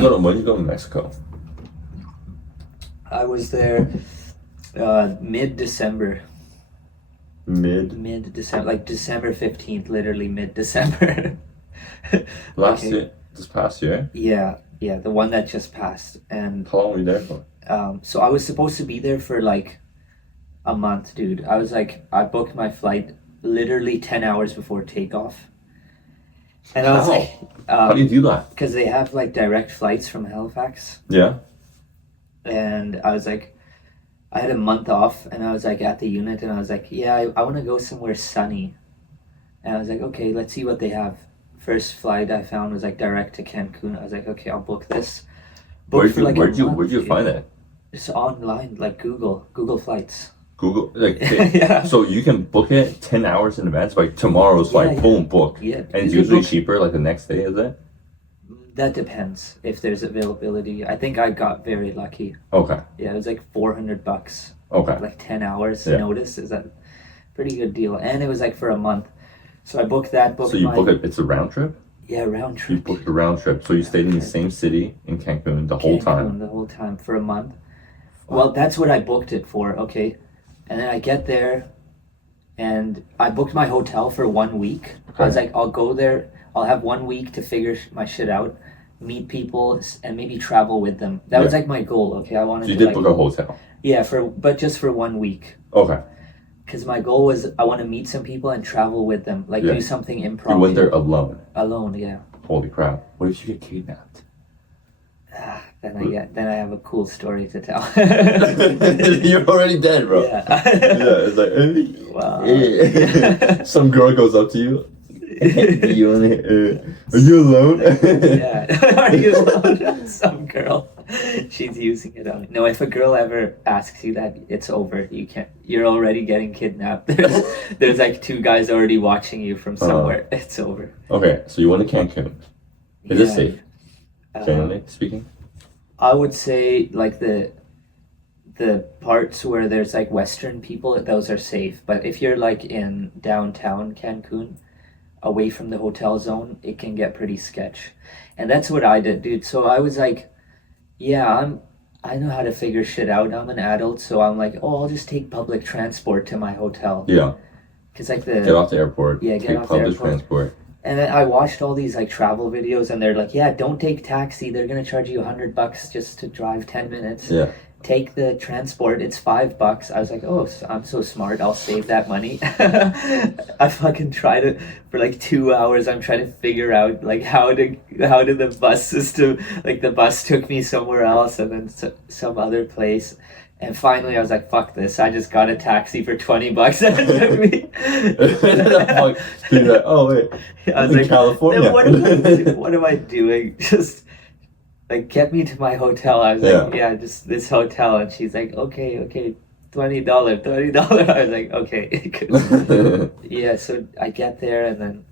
when did you go to Mexico? I was there mid-December. Mid-December, like December 15th, literally mid-December. Last year, this past year? Yeah, the one that just passed. And how long were you there for? So I was supposed to be there for like a month, dude. I booked my flight literally 10 hours before takeoff. And I was like, how do you do that? Because they have like direct flights from Halifax. Yeah. And I was like, I had a month off, and I was like at the unit, and I was like, yeah, I want to go somewhere sunny. And I was like, okay, let's see what they have. First flight I found was like direct to Cancun. I was like, okay, I'll book this. Where'd you find it? It's online, like Google Flights. Google, like, yeah. So you can book it 10 hours in advance, like tomorrow's flight, boom, book. Yeah. And it's usually cheaper, like the next day, is it? That depends if there's availability. I think I got very lucky. Okay. Yeah, it was like $400. Okay. Like 10 hours notice is a pretty good deal, and it was like for a month. So I booked that. So you book it. It's a round trip. Yeah, round trip. You booked a round trip. So you stayed in the same city in Cancun the whole time for a month. Well, that's what I booked it for. Okay, and then I get there, and I booked my hotel for 1 week. Okay. I was like, I'll go there. I'll have 1 week to figure my shit out, meet people, and maybe travel with them. That was like my goal. Okay, I wanted. So you did book a hotel. Yeah, but just for 1 week. Okay. Because my goal was I want to meet some people and travel with them, like do something impromptu. You went there alone. Alone, yeah. Holy crap! What if you get kidnapped? Then I have a cool story to tell. You're already dead, bro. Yeah. It's like, hey, wow. Hey. Some girl goes up to you. Are you alone? Yeah. Are you alone? Some girl. She's using it on me. No, if a girl ever asks you that, it's over. You're already getting kidnapped. There's like 2 guys already watching you from somewhere. It's over. Okay, so you went to Cancun. Is it safe? Generally speaking? I would say like the parts where there's like Western people, those are safe. But if you're like in downtown Cancun, away from the hotel zone, it can get pretty sketch. And that's what I did, dude. So I was like, yeah, I know how to figure shit out. I'm an adult, so I'm like, oh, I'll just take public transport to my hotel. Yeah. Cause like get off the airport. Yeah, take public transport. And then I watched all these like travel videos, and they're like, yeah, don't take taxi. They're gonna charge you $100 just to drive 10 minutes. Yeah. Take the transport. It's $5. I was like, oh, I'm so smart. I'll save that money. I fucking tried it for like 2 hours. I'm trying to figure out like how did the bus system, like the bus took me somewhere else and then some other place. And finally, I was like, "Fuck this!" I just got a taxi for $20. And it took me. Oh wait, I was in like, California. What am I doing? Just like get me to my hotel. I was like, yeah, just this hotel. And she's like, okay, $20. I was like, okay. Yeah, so I get there and then,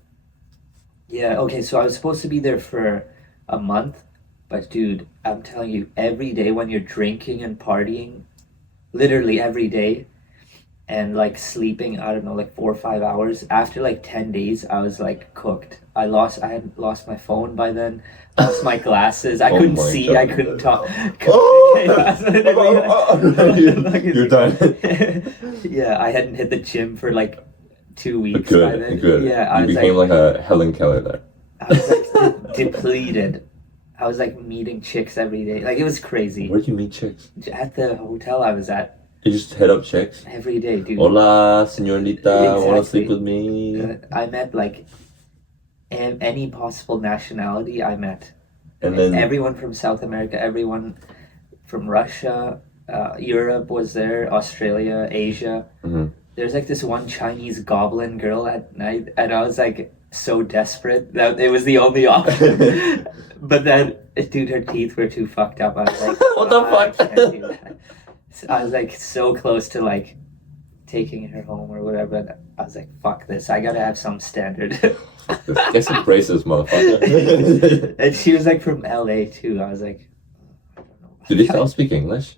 okay. So I was supposed to be there for a month, but dude, I'm telling you, every day when you're drinking and partying. Literally every day, and like sleeping, I don't know, like 4 or 5 hours. After like 10 days, I was like cooked. I had lost my phone by then, lost my glasses. I couldn't see, God. I couldn't talk. You're done. Yeah, I hadn't hit the gym for like 2 weeks by then. Good. Yeah, you became like a Helen Keller there. I was like depleted. I was like meeting chicks every day. Like it was crazy. Where'd you meet chicks? At the hotel I was at. You just hit up chicks? Every day, dude. Hola, señorita, wanna sleep with me? I met like any possible nationality I met. And then everyone from South America, everyone from Russia, Europe was there, Australia, Asia. Mm-hmm. There's like this one Chinese goblin girl at night, and I was like so desperate that it was the only option. But then, dude, her teeth were too fucked up. I was like, what the fuck? I can't do that. So I was like so close to like taking her home or whatever. And I was like, fuck this. I gotta have some standard. Get some braces, motherfucker. And she was like from LA too. I was like, I don't know. Did they all speak English?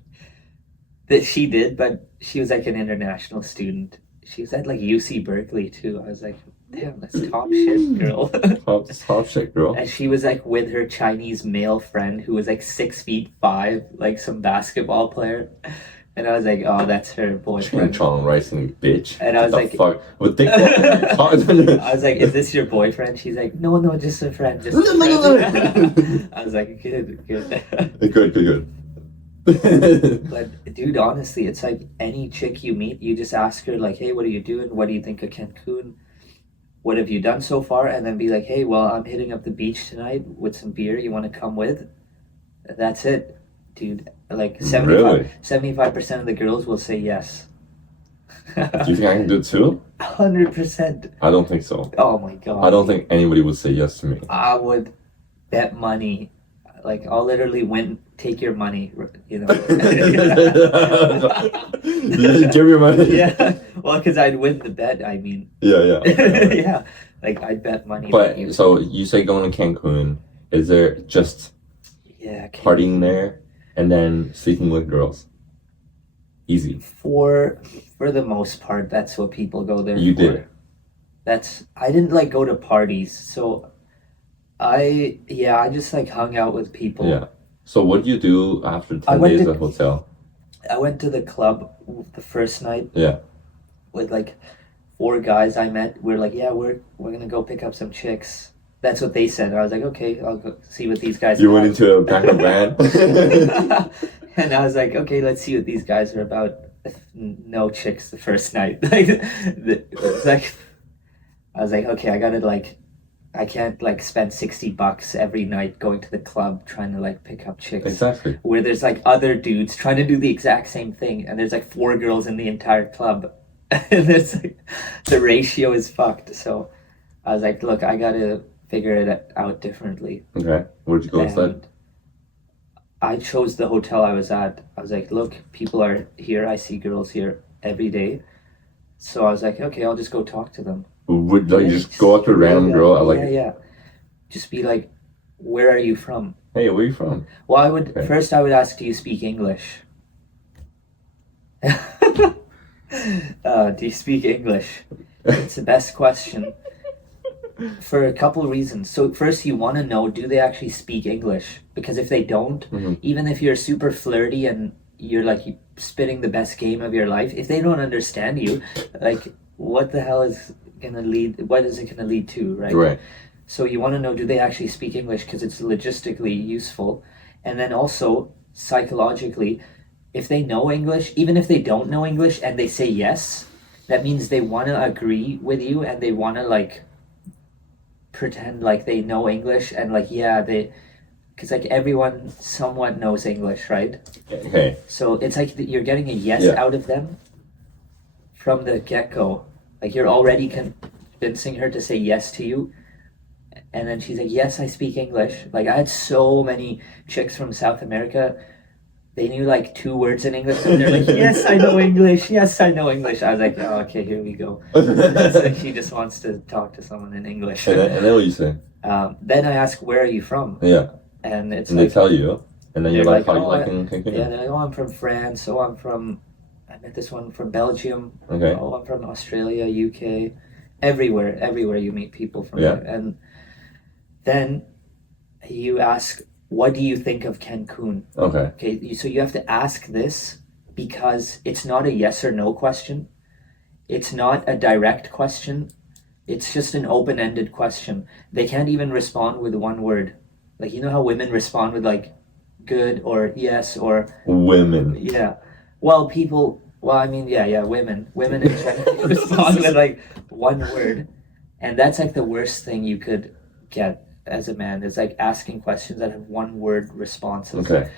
That she did, but she was like an international student. She was at like UC Berkeley too. I was like, damn, that's top shit, girl. Top shit, girl. And she was like with her Chinese male friend who was like 6'5", like some basketball player. And I was like, oh, that's her boyfriend. Chong rising bitch. And I was like, fuck? What the I was like, is this your boyfriend? She's like, no, just a friend. Just a friend. I was like, good. Good. But dude, honestly, it's like any chick you meet, you just ask her like, hey, what are you doing? What do you think of Cancun? What have you done so far? And then be like, hey, well, I'm hitting up the beach tonight with some beer. You want to come with? That's it, dude. Like 75% of the girls will say yes. Do you think I can do it too? 100%. I don't think so. Oh my god. I don't think anybody would say yes to me. I would bet money. Like, I'll literally take your money, you know. Give your money. Yeah. Well, because I'd win the bet, I mean. Yeah. Okay. Yeah. Like, I'd bet money. But, so you say going to Cancun, is there just partying there and then sleeping with girls? Easy. For the most part, that's what people go there for. You did. I didn't, like, go to parties, so... I just like hung out with people. Yeah. So what did you do after 10 days at the hotel? I went to the club the first night. Yeah. With like 4 guys I met. We're like, yeah, we're gonna go pick up some chicks. That's what they said. I was like, okay, I'll go see what these guys. You went into a back of van. And I was like, okay, let's see what these guys are about. No chicks the first night. It's like, I was like, okay, I can't like spend $60 every night going to the club trying to like pick up chicks. Exactly. Where there's like other dudes trying to do the exact same thing, and there's like 4 girls in the entire club, and there's like the ratio is fucked. So I was like, look, I gotta figure it out differently. Okay. Where'd you go instead? I chose the hotel I was at. I was like, look, people are here. I see girls here every day. So I was like, okay, I'll just go talk to them. Would like just go up to a random girl? Yeah. Just be like, where are you from? Hey, where are you from? Well, first I would ask, do you speak English? Do you speak English? It's the best question. For a couple reasons. So first you want to know, do they actually speak English? Because if they don't, even if you're super flirty and you're like spitting the best game of your life, if they don't understand you, like what the hell is what is it gonna lead to, right? So you want to know, do they actually speak English, because it's logistically useful. And then also psychologically, if they know English, even if they don't know English and they say yes, that means they want to agree with you and they want to like pretend like they know English, and like because like everyone somewhat knows English, right? Okay. So it's like you're getting a yes out of them from the get-go. Like you're already convincing her to say yes to you. And then she's like, yes, I speak English. Like I had so many chicks from South America. They knew like 2 words in English. And they're like, yes, I know English. Yes, I know English. I was like, oh, okay, here we go. It's like she just wants to talk to someone in English. And then what do you say? Then I ask, where are you from? Yeah. And they tell you. And then you're like, how you like in Cancun? Yeah, they're like, oh, I'm from France. Oh, I met this one from Belgium. Okay. Oh, I'm from Australia, UK. Everywhere you meet people from there. And then you ask, what do you think of Cancun? Okay, so you have to ask this because it's not a yes or no question. It's not a direct question. It's just an open-ended question. They can't even respond with one word. Like, you know how women respond with like good or yes or... Women. Yeah. Well, women. Women in general respond with like one word. And that's like the worst thing you could get as a man, is like asking questions that have one word responses. Okay.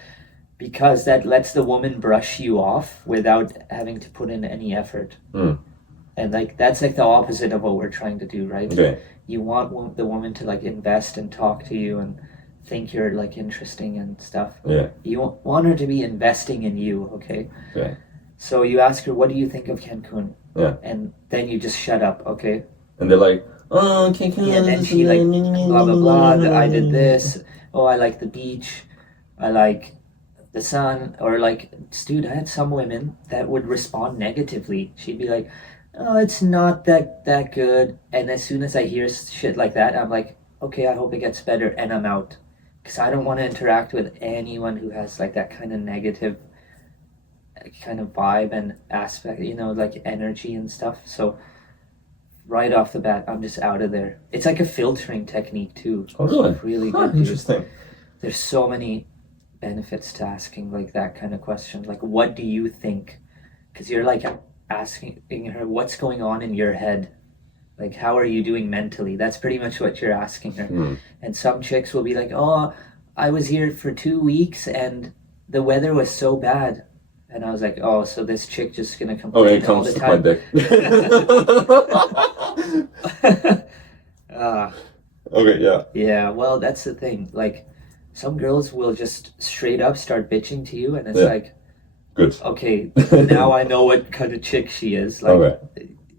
Because that lets the woman brush you off without having to put in any effort. And like that's like the opposite of what we're trying to do, right? Okay. You want the woman to like invest and talk to you and think you're like interesting and stuff. Yeah. You want her to be investing in you, okay? Okay. So you ask her, what do you think of Cancun? Yeah. And then you just shut up, okay? And they're like, oh, Cancun. Yeah, and then she like, blah, blah, blah, I did this. Oh, I like the beach. I like the sun. Or like, dude, I had some women that would respond negatively. She'd be like, oh, it's not that good. And as soon as I hear shit like that, I'm like, okay, I hope it gets better, and I'm out. Because I don't want to interact with anyone who has like that kind of negative kind of vibe and aspect, like energy and stuff. So right off the bat, I'm just out of there. It's like a filtering technique too. Oh, really? It's really Huh, good, dude. interesting. There's so many benefits to asking like that kind of question. Like, what do you think? Because you're like asking her what's going on in your head. Like, how are you doing mentally? That's pretty much what you're asking her. Hmm. And some chicks will be like, oh, I was here for 2 weeks and the weather was so bad. And I was like, oh, so this chick just gonna Oh, complain it all comes the to my time. dick. Ah, Okay, yeah. yeah, well, that's the thing. Like, some girls will just straight up start bitching to you, and it's Yeah. like, Good. okay, now I know what kind of chick she is. Like, Okay.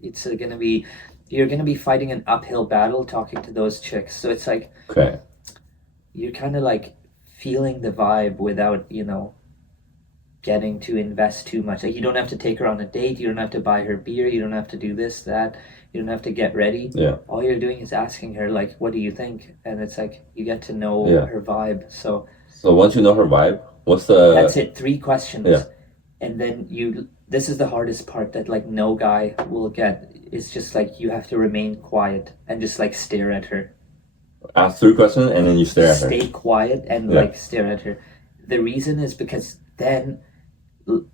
it's gonna be, you're gonna be fighting an uphill battle talking to those chicks. So it's like, Okay. you're kind of like feeling the vibe without, getting to invest too much. Like, you don't have to take her on a date, you don't have to buy her beer, you don't have to do this, that, you don't have to get ready. Yeah. All you're doing is asking her, like, what do you think? And it's like, you get to know Yeah. her vibe. So once you know her vibe, what's the... that's it, 3 questions. Yeah. And then this is the hardest part that, like, no guy will get. It's just, like, you have to remain quiet and just, like, stare at her. Ask 3 questions and then you stare at her. Stay quiet and, Yeah. like, stare at her. The reason is because then...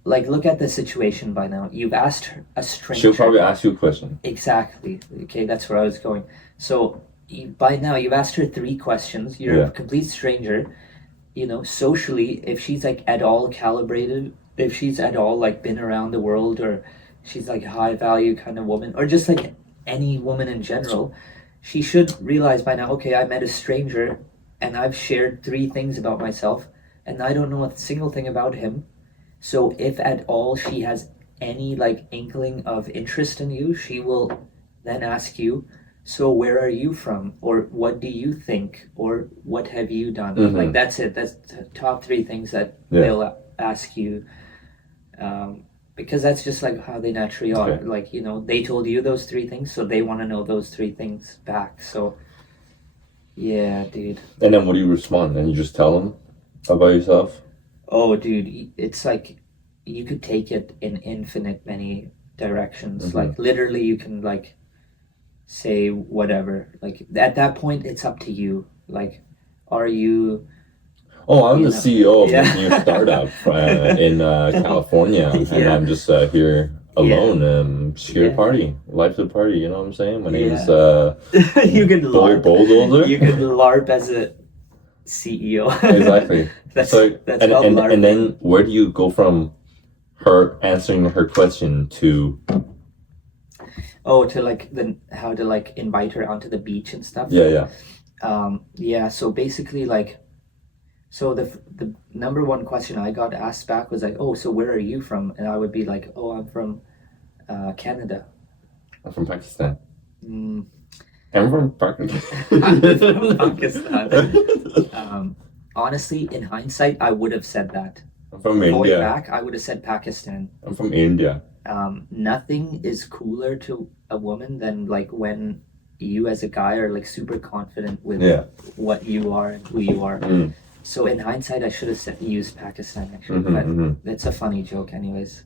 Like, look at the situation by now. You've asked her, a stranger. She'll probably ask you a question. Exactly. Okay, that's where I was going. So, by now, you've asked her 3 questions. You're Yeah. a complete stranger. Socially, if she's, like, at all calibrated, if she's at all, like, been around the world, or she's, like, a high-value kind of woman, or just, like, any woman in general, she should realize by now, okay, I met a stranger, and I've shared 3 things about myself, and I don't know a single thing about him. So if at all she has any like inkling of interest in you, she will then ask you, so where are you from? Or what do you think? Or what have you done? Mhm. Like, that's it. That's the top 3 things that Yeah. they'll ask you. Because that's just like how they naturally are. Okay. Like, they told you those 3 things, so they want to know those 3 things back. So, yeah, dude. And then what do you respond? And you just tell them about yourself? Oh, dude, it's like you could take it in infinite many directions. Mhm. Like, literally, you can like say whatever. Like, at that point, it's up to you. Like, are you? Oh, I'm You the know. CEO of Yeah. this new startup in California, and Yeah. I'm just here alone and just here to Yeah. party. Life's a party, you know what I'm saying? My name's You can Boy LARP. Bulldozer. You can LARP as a CEO. Exactly. That's So, that's and, called and, LARPing. and then where do you go from her answering her question to... Oh, to like how to like invite her onto the beach and stuff. Yeah. Yeah, so basically, like, so the number 1 question I got asked back was like, oh, so where are you from? And I would be like, oh, I'm from Canada. I'm from Pakistan. Mm, I'm from Pakistan. I'm from Pakistan. Honestly, in hindsight, I would have said that. I'm from Going India. back, I would have said Pakistan. I'm from India. Nothing is cooler to a woman than like when you as a guy are like super confident with Yeah. what you are and who you are. Mm. So in hindsight, I should have used Pakistan actually, Mhm, but mhm. it's a funny joke anyways.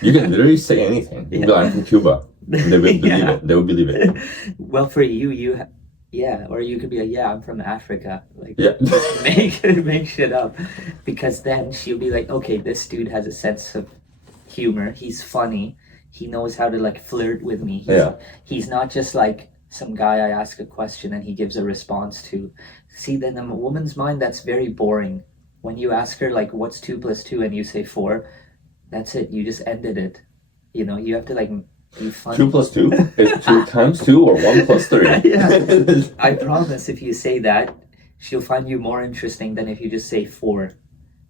You can literally say anything. You can be like, I'm from Cuba. And they will believe Yeah. it. They will believe it. Well, for you, yeah, or you could be like, yeah, I'm from Africa. Like, Yeah. make shit up, because then she'll be like, okay, this dude has a sense of humor. He's funny. He knows how to like flirt with me. He's not just like some guy I ask a question and he gives a response to. See, then in a woman's mind, that's very boring. When you ask her like, what's 2 + 2, and you say 4, that's it. You just ended it. You have to like be funny. 2 + 2 is 2 times 2 or 1 + 3. Yeah. I promise, if you say that, she'll find you more interesting than if you just say 4.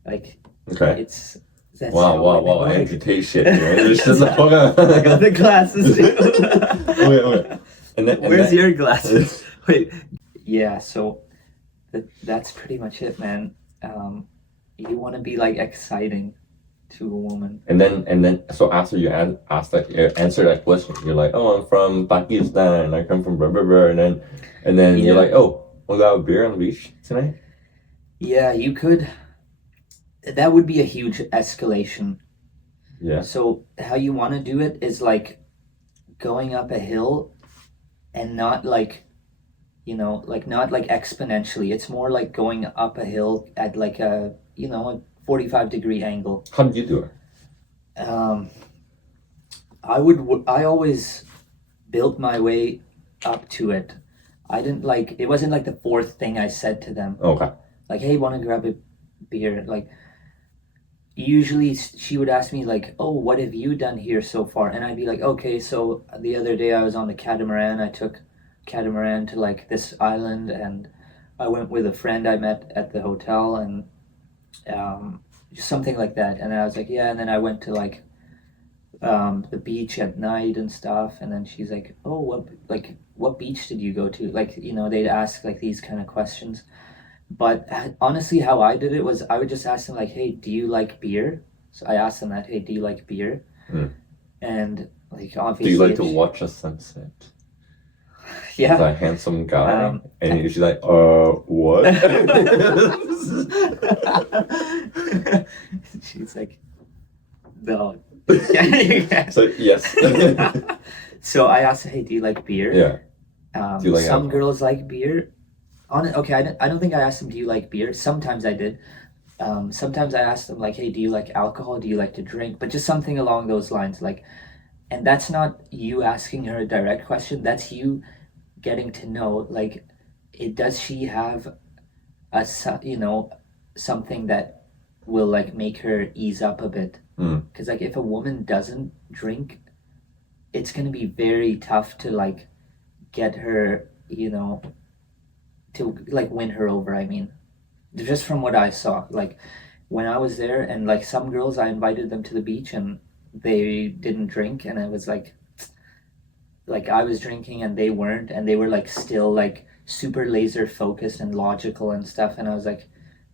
Like, Okay. that's Wow, how wow, women wow. work. Education. This is a I got the glasses too. Okay. And Where's your glasses? Wait. Yeah, so that's pretty much it, man. You want to be like exciting to a woman. And then, so after you answer that question, you're like, oh, I'm from Pakistan. I come from blah blah blah, and then you're like, oh, we'll have a beer on the beach tonight. Yeah, you could. That would be a huge escalation. Yeah. So how you want to do it is like going up a hill, and not like, not like exponentially. It's more like going up a hill at like a 45-degree angle. How did you do it? I always built my way up to it. It wasn't like the fourth thing I said to them. Okay. Like, hey, want to grab a beer? Like, usually she would ask me like, oh, what have you done here so far? And I'd be like, okay, so the other day I was on the catamaran. I took catamaran to like this island, and I went with a friend I met at the hotel, and something like that. And I was like, yeah. And then I went to like the beach at night and stuff. And then she's like, oh, what beach did you go to? Like, they'd ask like these kind of questions. But honestly, how I did it was I would just ask them like, hey, do you like beer? So I asked them that, hey, do you like beer? And like, obviously, do you like to watch a sunset? Yeah. With a handsome guy, and she's like, what? She's like, no. So yes. So I asked her, hey, do you like beer? Yeah. Do you like some alcohol? girls like beer. Okay, I don't think I asked them, do you like beer? Sometimes I did. Sometimes I asked them like, hey, do you like alcohol? Do you like to drink? But just something along those lines, like, and that's not you asking her a direct question. That's you getting to know, like, does she have something that will like make her ease up a bit? Because like if a woman doesn't drink, it's gonna be very tough to like get her, to like win her over. I mean, just from what I saw, like when I was there, and like some girls, I invited them to the beach and they didn't drink, and it was like I was drinking and they weren't, and they were like still like super laser focused and logical and stuff, and I was like,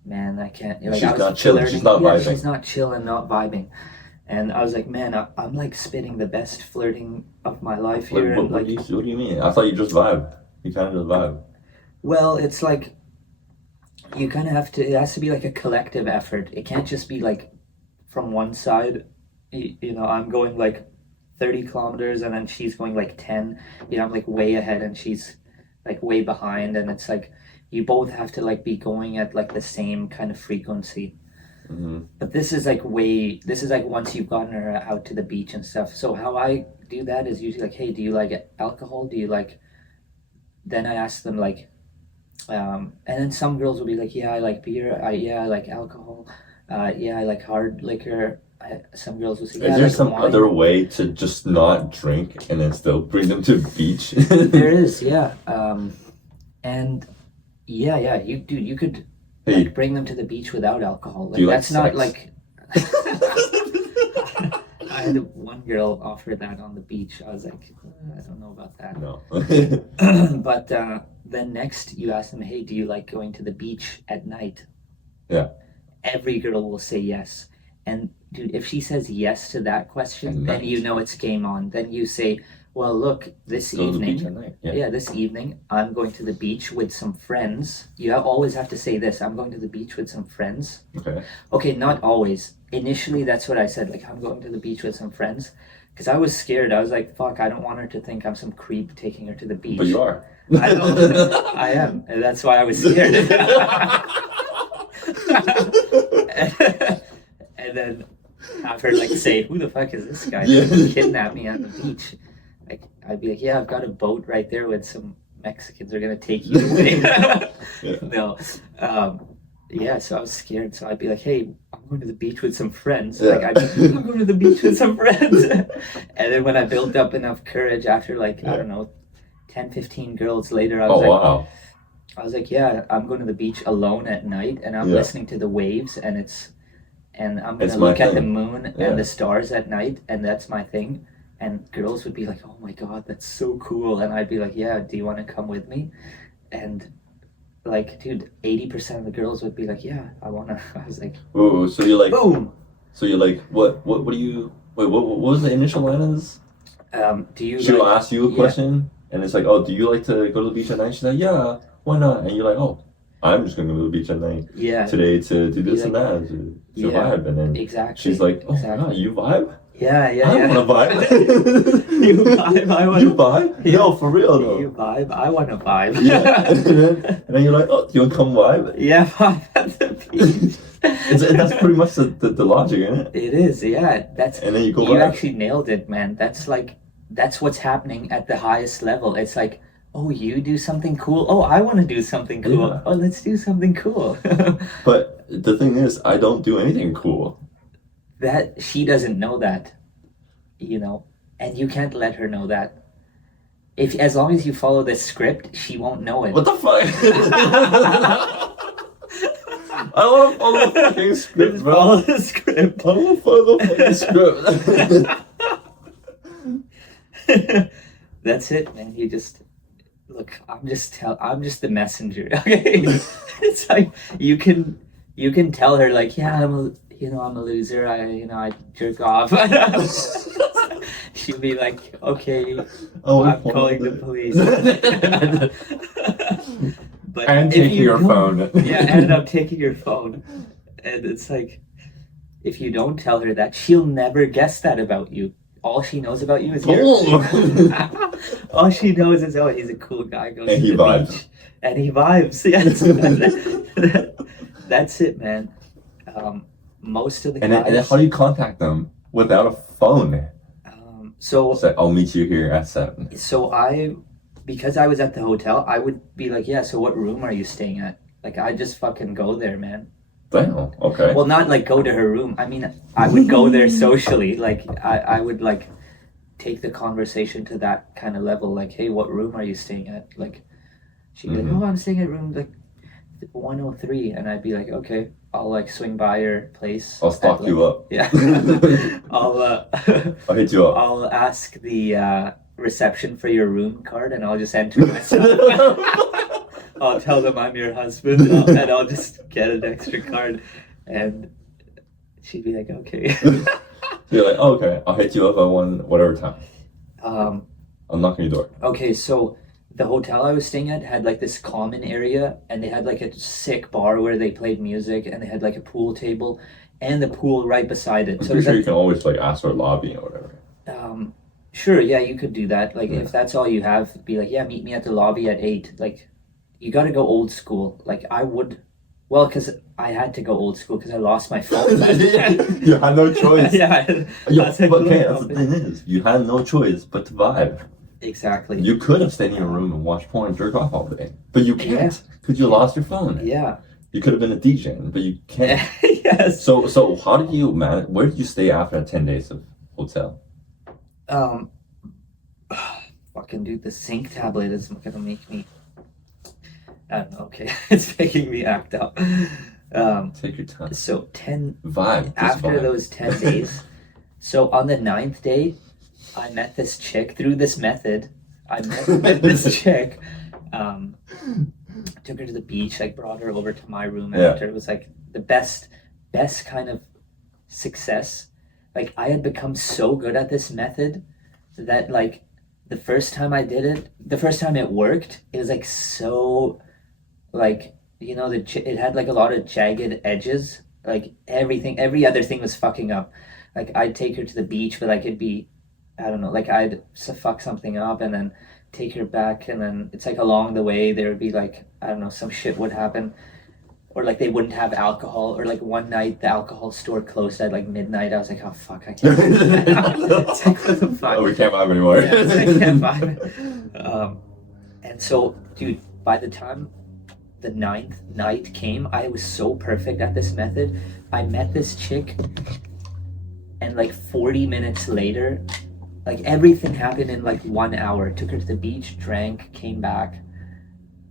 man, I can't. Like, she's not chilling. She's not vibing. She's not chill and not vibing. And I was like, man, I'm like spitting the best flirting of my life here. What do you mean? I thought you just vibe. You kind of just vibe. Well, it's like you kind of have to. It has to be like a collective effort. It can't just be like from one side. I'm going like 30 kilometers and then she's going like 10. I'm like way ahead and she's like way behind, and it's like you both have to like be going at like the same kind of frequency. But this is like once you've gotten her out to the beach and stuff. So how I do that is usually like, hey, do you like alcohol? Do you like? Then I ask them like, and then some girls will be like, yeah, I like beer. I like alcohol. Yeah, I like hard liquor. Some girls will say, yeah, is there like some wine. other way to just not drink and then still bring them to the beach? There is, yeah. And yeah, you could like bring them to the beach without alcohol. Like, that's not like. I had one girl offer that on the beach. I was like, I don't know about that. No. But then next you ask them, hey, do you like going to the beach at night? Yeah. Every girl will say yes. And dude, if she says yes to that question, then you know it's game on. Then you say, well, look, this evening, this evening, I'm going to the beach with some friends. You always have to say this, I'm going to the beach with some friends. Okay, not always. Initially, that's what I said, like, I'm going to the beach with some friends. Because I was scared. I was like, fuck, I don't want her to think I'm some creep taking her to the beach. But you are. I know. I am. And that's why I was scared. And then have her like say, who the fuck is this guy that kidnapped me on the beach? Like, I'd be like, yeah, I've got a boat right there with some Mexicans are gonna take you away. No. Yeah, so I was scared. So I'd be like, hey, I'm going to the beach with some friends. Like, I'm going to the beach with some friends. And then when I built up enough courage after like, I don't know, 10, 15 girls later, I was like, yeah, I'm going to the beach alone at night and I'm listening to the waves and I'm going to look at the moon and the stars at night, and that's my thing. And girls would be like, oh my God, that's so cool. And I'd be like, yeah, do you want to come with me? And like, dude, 80% of the girls would be like, yeah, I want to. I was like, oh, so you're like, boom. So you're like, what do you, wait, what was the initial line of this? Do you She'll like, ask you a question, and it's like, oh, do you like to go to the beach at night? She's like, yeah, why not? And you're like, oh, I'm just gonna go to the beach at night today to do this and that, to vibe. And then she's like, oh my god, you vibe? Yeah. I want to vibe. You vibe, I want You vibe? Yeah. No, for real though. You vibe, I want to vibe. Yeah. And then you're like, oh, do you want to come vibe? Yeah, vibe at the beach. That's pretty much the logic, isn't it? It is, yeah. And then you go You vibe. actually nailed it, man. That's what's happening at the highest level. It's like, oh, you do something cool. Oh, I want to do something cool. Yeah. Oh, let's do something cool. But the thing is, I don't do anything cool. That she doesn't know that, and you can't let her know that. As long as you follow the script, she won't know it. What the fuck? I don't want to follow the fucking script, Just bro. follow the script. I don't want to follow the fucking script. That's it, man. You just look. I'm just the messenger. Okay, it's like you can tell her like, yeah, I'm a loser. I jerk off. She'll be like, okay, I'm calling the police. But And if taking you your don't- phone. Yeah, and I'm taking your phone, and it's like, if you don't tell her that, she'll never guess that about you. All she knows about you is all she knows is, oh, he's a cool guy, goes And to he the vibes. beach, and he vibes. Yes, that's it, man. Most of the And then guys. how do you contact them without a phone? So It's like, I'll meet you here at 7. because I was at the hotel, I would be like, yeah. So what room are you staying at? Like, I just fucking go there, man. Damn, okay. Well, not like go to her room. I mean, I would go there socially. Like, I would like take the conversation to that kind of level. Like, hey, what room are you staying at? Like, she'd be like, oh, I'm staying at room like 103, and I'd be like, okay, I'll like swing by your place. I'll stalk you up. Yeah. I'll hit you up. I'll ask the reception for your room card, and I'll just enter myself. I'll tell them I'm your husband, and I'll just get an extra card, and she'd be like, okay. You're like, oh, okay, I'll hit you up at whatever time. I'll knock on your door. Okay, so the hotel I was staying at had like this common area, and they had like a sick bar where they played music, and they had like a pool table and the pool right beside it. I'm So pretty sure you that, can always like ask for a lobby or whatever. sure, yeah, you could do that. Like if that's all you have, be like, yeah, meet me at the lobby at 8. Like you got to go old school. Like I would, well, because I had to go old school because I lost my phone. You had no choice. Yeah, That's the thing is, you had no choice but to vibe. exactly. You could have stayed in your room and watched porn and jerk off all day, but you can't because you lost your phone. Yeah. You could have been a DJ, but you can't. Yes. So how did you manage? Where did you stay after 10 days of hotel? Fucking dude, the zinc tablet is gonna make me. I don't know. Okay, it's making me act out. Take your time. So 10 Vibe. after vibe. those 10 days. So on the 9th day, I met this chick through this method. I met this chick. Took her to the beach, like brought her over to my room after. It was like the best kind of success. Like I had become so good at this method that like the first time I did it, the first time it worked, it was like so like, it had like a lot of jagged edges. Like every other thing was fucking up. Like I'd take her to the beach, but like it'd be, I don't know, like I'd fuck something up and then take her back, and then it's like along the way there would be like, I don't know, some shit would happen, or like they wouldn't have alcohol, or like one night the alcohol store closed at like midnight. I was like, oh fuck, I can't do that. It's like, what the fuck? Oh, we can't vibe anymore. Yeah, it's like, I can't vibe. And so, dude, by the time the 9th night came, I was so perfect at this method. I met this chick, and like 40 minutes later, like everything happened in like 1 hour. Took her to the beach, drank, came back,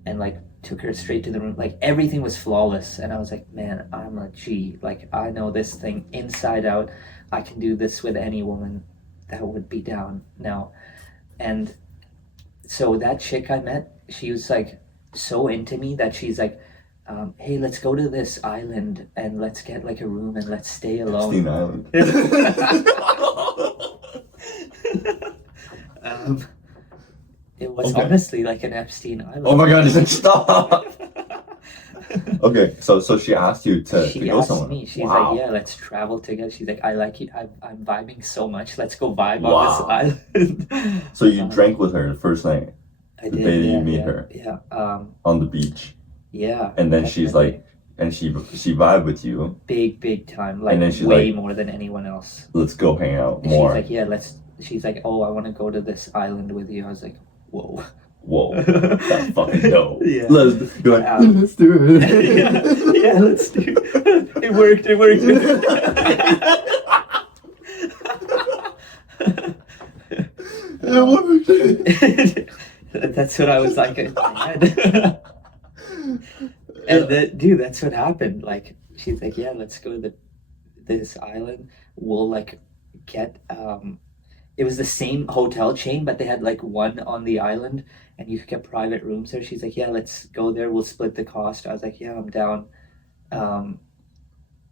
and like took her straight to the room. Like everything was flawless, and I was like, man, I'm a G. Like I know this thing inside out. I can do this with any woman that would be down now. And so that chick I met, she was like so into me that she's like, hey, let's go to this island and let's get like a room and let's stay alone. Epstein Island. It was honestly like an Epstein Island. Oh my god, he said stop! Okay, so she asked you to go somewhere. Me. She's like, yeah, let's travel together. She's like, I like you. I'm vibing so much. Let's go vibe on this island. So you drank with her the first night? I the did, day that you meet her? Yeah. On the beach? Yeah. And then she's like, and she vibed with you. Big time. Like, and then she's way like, more than anyone else. Let's go hang out and more. She's like, yeah, she's like, oh, I want to go to this island with you. I was like, whoa. That's fucking dope. Yeah. Let's do it. yeah, let's do it. It worked. That's what I was like in my head. And dude, that's what happened. Like, she's like, yeah, let's go to this island. We'll like get it was the same hotel chain, but they had like one on the island and you could get private rooms there. She's like, yeah, let's go there. We'll split the cost. I was like, yeah, I'm down.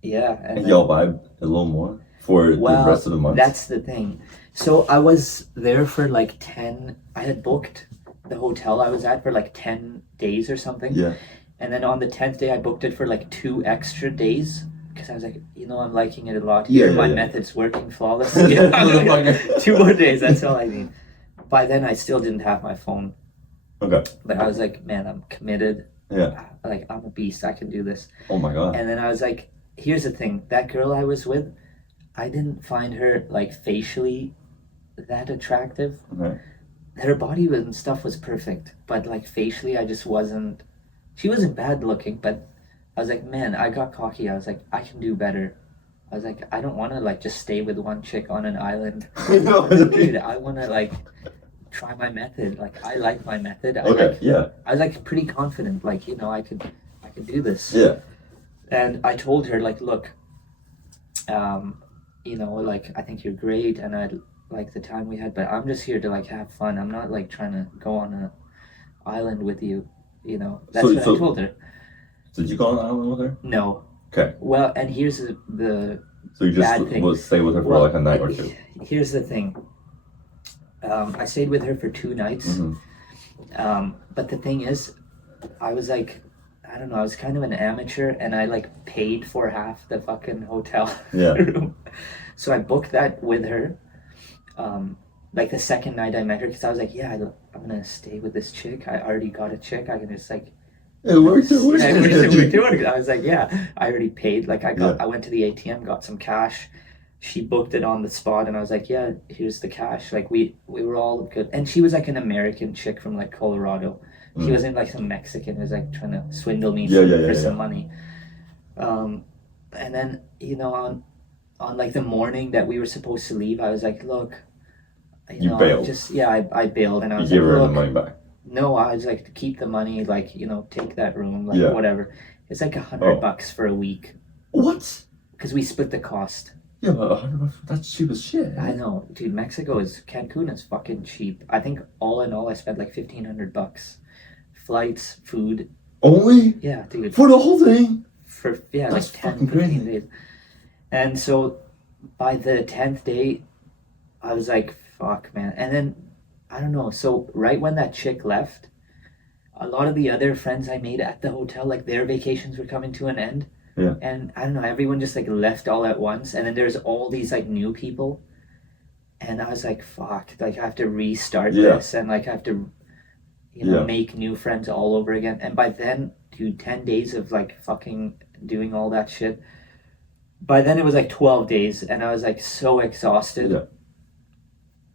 Yeah. And y'all vibe a little more for the rest of the month? That's the thing. So I was there for like I had booked the hotel I was at for like 10 days or something. Yeah. And then on the 10th day, I booked it for like 2 extra days. Because I was like, I'm liking it a lot. My method's working flawlessly. 2 more days, that's all I need. By then, I still didn't have my phone. Okay. But I was like, man, I'm committed. Yeah. Like, I'm a beast. I can do this. Oh my God. And then I was like, here's the thing. That girl I was with, I didn't find her, like, facially that attractive. Okay. Her body and stuff was perfect. But, like, facially, I just wasn't... She wasn't bad looking, but... I was like, man, I got cocky. I was like, I can do better. I was like, I don't want to like just stay with one chick on an island. Dude, I want to like try my method. Like, I like my method. I was like pretty confident. Like, I could do this. Yeah. And I told her like, look, like I think you're great, and I like the time we had, but I'm just here to like have fun. I'm not like trying to go on an island with you. That's what I told her. Did you go on the island with her? No. Okay. Well, and here's the So you just will stay with her for like a night or two? Here's the thing. I stayed with her for 2 nights. Mm-hmm. But the thing is, I was like, I don't know, I was kind of an amateur and I like paid for half the fucking hotel room. So I booked that with her. Like the second night I met her, because I was like, yeah, I'm going to stay with this chick. I already got a chick. I can just like... It works. I was like, yeah, I already paid. Like I went to the ATM, got some cash. She booked it on the spot, and I was like, yeah, here's the cash. Like we were all good. And she was like an American chick from like Colorado. She wasn't like some Mexican who was like trying to swindle me for some money. And then on like the morning that we were supposed to leave, I was like, look, you bailed. I bailed, and I was you like, gave her the money back. No, I was like, to keep the money, like, take that room, like, whatever. It's like $100 for a week. What? Because we split the cost. Yeah, but $100, that's cheap as shit. I know. Dude, Cancun is fucking cheap. I think all in all, I spent like $1,500. Flights, food. Only? Yeah, dude. For the whole thing? That's like 10, 15 days. And so, by the 10th day, I was like, fuck, man. And then, I don't know. So right when that chick left, a lot of the other friends I made at the hotel, like their vacations were coming to an end. Yeah. And I don't know, everyone just like left all at once. And then there's all these like new people. And I was like, fuck, like I have to restart this and like I have to, make new friends all over again. And by then, dude, 10 days of like fucking doing all that shit. By then it was like 12 days and I was like so exhausted. Yeah.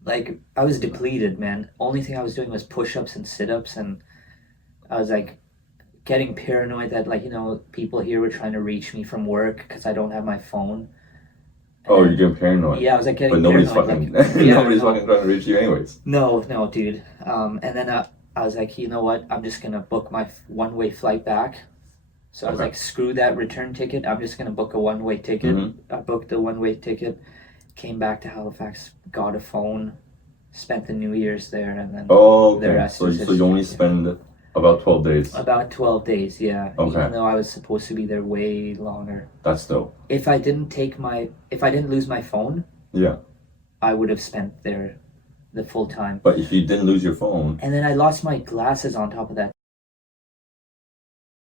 Like, I was depleted, man. Only thing I was doing was push-ups and sit-ups, and I was, like, getting paranoid that, like, people here were trying to reach me from work because I don't have my phone. Oh, you're getting paranoid? Yeah, I was, like, getting paranoid. But nobody's fucking, nobody's fucking trying to reach you anyways. No, dude. And then I was like, you know what? I'm just going to book my one-way flight back. So I was like, screw that return ticket. I'm just going to book a one-way ticket. Mm-hmm. I booked the one-way ticket. Came back to Halifax, got a phone, spent the New Year's there, and then the rest so you only spend About 12 days. About 12 days, yeah. Okay. Even though I was supposed to be there way longer. That's dope. If I didn't lose my phone, yeah, I would have spent there the full time. But if you didn't lose your phone, and then I lost my glasses on top of that